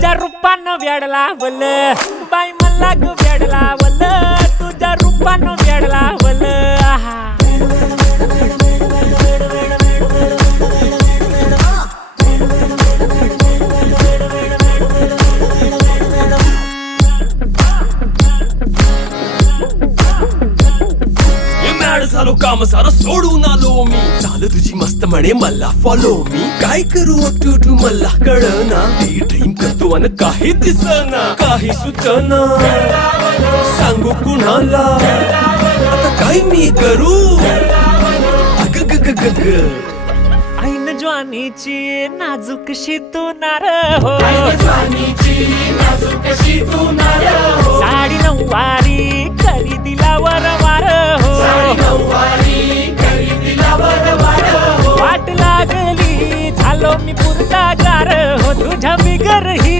तुझ्या रूपानं वेड लावल बाई मला ग वेड लावल तुझ्या रूपानं वेड लावल आहा झालो काम सारं सोडून आलो मी चाल तुझी मस्त म्हणे मला फॉलो मी काय करू टू मला कळना ती ड्रीम करतो अन काही दिसना काही सुचना सांगू कुणाला आता काय मी करू अग ग ग ग ग ऐन ज्वानीची नाजूकशी तू नार हो साडी नऊवारी करी दिला वरवार हो वाट लागली झालो मी पुरता गार हो तुझ्या बिगर ही